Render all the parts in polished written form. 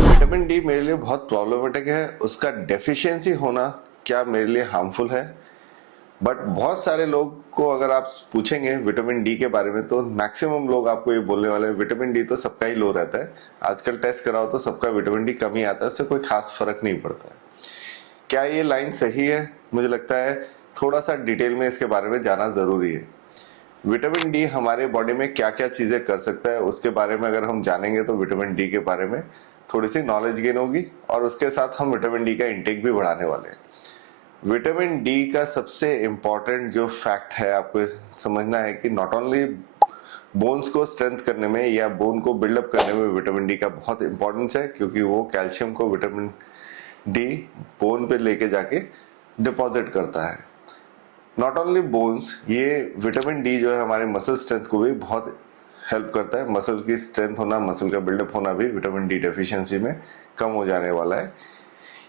Vitamin D मेरे लिए बहुत प्रॉब्लमेटिक है, उसका डेफिशिएंसी होना क्या मेरे लिए हार्मफुल है। बट बहुत सारे लोग को अगर आप पूछेंगे विटामिन डी के बारे में तो मैक्सिमम लोग आपको ये बोलने वाले हैं विटामिन डी तो सबका ही लो रहता है, आजकल टेस्ट कराओ तो सबका विटामिन डी कम ही आता है, उससे कोई खास फर्क नहीं पड़ता है। क्या ये लाइन सही है? मुझे लगता है थोड़ा सा डिटेल में इसके बारे में जाना जरूरी है। विटामिन डी हमारे बॉडी में क्या क्या चीजें कर सकता है उसके बारे में अगर हम जानेंगे तो विटामिन डी के बारे में थोड़ी सी नॉलेज गेन होगी और उसके साथ हम विटामिन डी का इंटेक भी बढ़ाने वाले हैं। विटामिन डी का सबसे इंपॉर्टेंट जो फैक्ट है आपको समझना है कि नॉट ओनली बोन्स को स्ट्रेंथ करने में या बोन को बिल्डअप करने में विटामिन डी का बहुत इंपॉर्टेंस है, क्योंकि वो कैल्शियम को विटामिन डी बोन पे लेके जाके डिपॉजिट करता है। नॉट ओनली बोन्स, ये विटामिन डी जो है हमारे मसल स्ट्रेंथ को भी बहुत हेल्प करता है। मसल की स्ट्रेंथ होना, मसल का बिल्डअप होना भी विटामिन डी डेफिशिएंसी में कम हो जाने वाला है।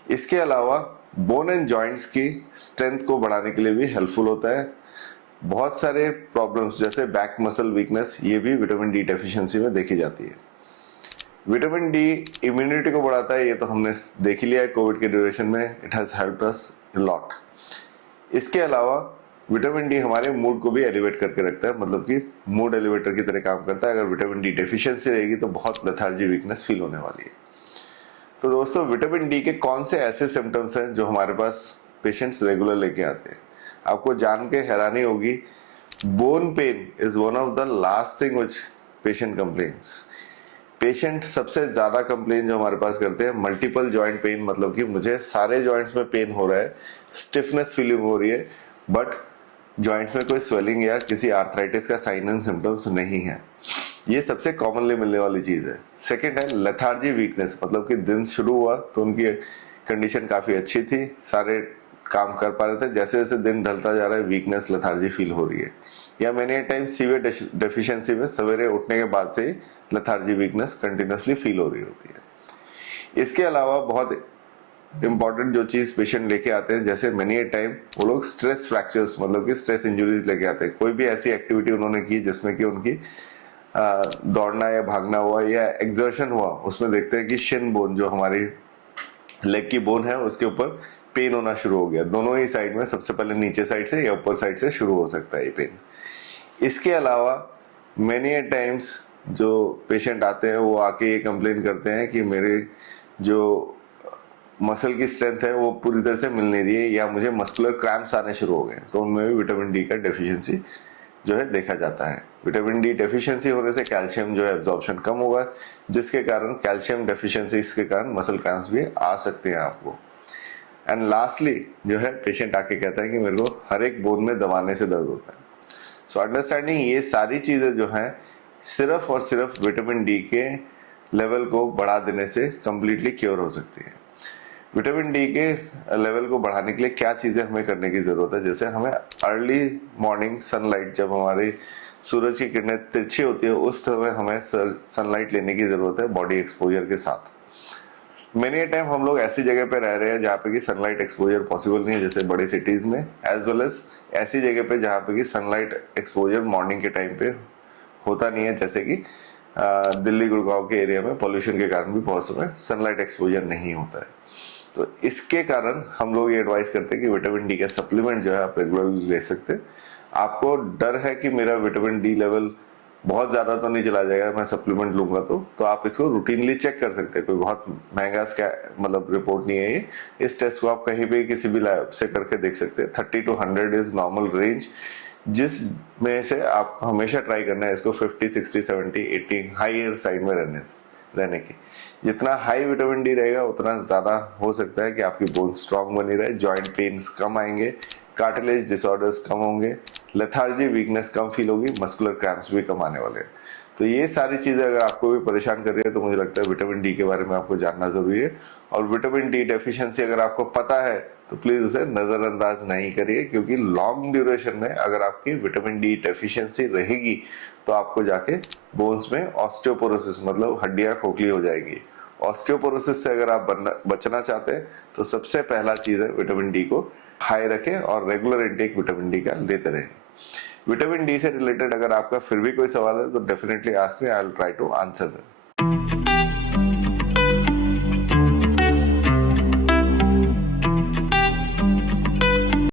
इसके अलावा बोन एंड जॉइंट्स की स्ट्रेंथ को बढ़ाने के लिए भी हेल्पफुल होता है। बहुत सारे प्रॉब्लम्स जैसे बैक मसल वीकनेस ये भी विटामिन डी डेफिशिएंसी में देखी जाती है। विटामिन डी इम्यूनिटी को बढ़ाता है, ये तो हमने देख ही लिया है कोविड के ड्यूरेशन में, it has helped us lot. इसके अलावा विटामिन डी हमारे मूड को भी एलिवेट करके रखता है, मतलब कि मूड एलिवेटर की तरह काम करता है। अगर विटामिन डी डेफिशिएंसी रहेगी तो बहुत लेथार्जी वीकनेस फील होने वाली है। तो दोस्तों, विटामिन डी के कौन से ऐसे सिम्टम्स हैं जो हमारे पास पेशेंट्स रेगुलर लेके आते हैं? आपको जान के हैरानी होगी, bone pain is one of the last thing which patient complains. Patient सबसे ज्यादा कंप्लेन जो हमारे पास करते हैं मल्टीपल जॉइंट पेन, मतलब कि मुझे सारे जॉइंट्स में पेन हो रहा है, स्टिफनेस फीलिंग हो रही है, बट जॉइंट्स में कोई स्वेलिंग या किसी आर्थराइटिस का साइन एंड सिम्टम्स नहीं है। ये सबसे कॉमनली मिलने वाली चीज है। सेकंड है लेथार्जी वीकनेस, मतलब कि दिन शुरू हुआ तो उनकी कंडीशन काफी अच्छी थी, सारे काम कर पा रहे थे, जैसे जैसे दिन ढलता जा रहा है वीकनेस लेथार्जी फील हो रही है। या मैंने टाइम सीवियर डेफिशिएंसी में सवेरे उठने के बाद से ही लेथार्जी वीकनेस कंटिन्यूसली फील हो रही होती है। इसके अलावा बहुत इंपॉर्टेंट जो चीज पेशेंट लेके आते हैं, जैसे मेनी टाइम वो लोग स्ट्रेस फ्रैक्चर्स, मतलब कि स्ट्रेस इंजरीज लेके आते हैं। कोई भी ऐसी एक्टिविटी उन्होंने की जिसमें कि उनकी दौड़ना या भागना हुआ या एक्सर्शन हुआ, उसमें देखते हैं कि शिन बोन जो हमारी लेग की बोन है उसके ऊपर पेन होना शुरू हो गया। दोनों ही साइड में, सबसे पहले नीचे साइड से या ऊपर साइड से शुरू हो सकता है ये पेन। इसके अलावा मेनी टाइम्स जो पेशेंट आते हैं वो आके ये कंप्लेन करते हैं कि मेरे जो मसल की स्ट्रेंथ है वो पूरी तरह से मिल नहीं रही है या मुझे मस्कुलर क्रैम्प्स आने शुरू हो गए, तो उनमें भी विटामिन डी का डेफिशिएंसी जो है देखा जाता है। विटामिन डी डेफिशिएंसी होने से कैल्शियम जो है एब्जॉर्प्शन कम होगा, जिसके कारण कैल्शियम डेफिशिएंसी के कारण मसल क्रैम्प्स भी आ सकते हैं आपको। एंड लास्टली जो है पेशेंट आके कहता है कि मेरे को हर एक बोन में दबाने से दर्द होता है। सो अंडरस्टैंडिंग ये सारी चीजें जो हैं सिर्फ और सिर्फ विटामिन डी के लेवल को बढ़ा देने से कंप्लीटली क्योर हो सकती है। विटामिन डी के लेवल को बढ़ाने के लिए क्या चीजें हमें करने की जरूरत है? जैसे हमें अर्ली मॉर्निंग सनलाइट, जब हमारी सूरज की किरणें तिरछी होती है उस समय हमें सनलाइट लेने की जरूरत है बॉडी एक्सपोजर के साथ। मेनी टाइम हम लोग ऐसी जगह पे रह रहे हैं जहाँ पे कि सनलाइट एक्सपोजर पॉसिबल नहीं है, जैसे बड़ी सिटीज में, एज वेल एज ऐसी जगह पे जहाँ पे कि सनलाइट एक्सपोजर मॉर्निंग के टाइम पे होता नहीं है, जैसे कि दिल्ली गुड़गांव के एरिया में पॉल्यूशन के कारण भी बहुत समय सनलाइट एक्सपोजर नहीं होता है। तो इसके कारण हम लोग ये एडवाइस करते हैं कि विटामिन डी का सप्लीमेंट जो है आप रेगुलरली ले सकते हैं। आपको डर है कि मेरा विटामिन डी लेवल बहुत ज्यादा तो नहीं चला जाएगा मैं सप्लीमेंट लूंगा तो आप इसको रूटीनली चेक कर सकते हैं। कोई बहुत महंगा मतलब रिपोर्ट नहीं है ये। इस टेस्ट को आप कहीं भी किसी भी लैब से करके देख सकते हैं। 30 to 100 इज नॉर्मल रेंज, जिसमें से आप हमेशा ट्राई करना है इसको 50, 60, 70, 80 हाई साइड में रहने की। जितना हाई विटामिन डी रहेगा उतना ज्यादा हो सकता है कि आपकी बोन स्ट्रांग बनी रहे, जॉइंट पेन्स कम आएंगे, कार्टिलेज डिसऑर्डर्स कम होंगे, लेथार्जी वीकनेस कम फील होगी, मस्कुलर क्रैम्प्स भी कम आने वाले हैं। तो ये सारी चीजें अगर आपको भी परेशान कर रही है तो मुझे लगता है विटामिन डी के बारे में आपको जानना जरूरी है। और विटामिन डी डेफिशिएंसी अगर आपको पता है तो प्लीज उसे नजरअंदाज नहीं करिए, क्योंकि लॉन्ग ड्यूरेशन में अगर आपकी विटामिन डी डेफिशिएंसी रहेगी तो आपको जाके बोन्स में ऑस्टियोपोरोसिस, मतलब हड्डियां खोखली हो जाएगी। ऑस्टियोपोरोसिस से अगर आप बचना चाहते हैं तो सबसे पहला चीज है विटामिन डी को हाई रखें और रेगुलर इनटेक विटामिन डी का लेते रहें। विटामिन डी से रिलेटेड अगर आपका फिर भी कोई सवाल है तो definitely ask me, I will try to answer them.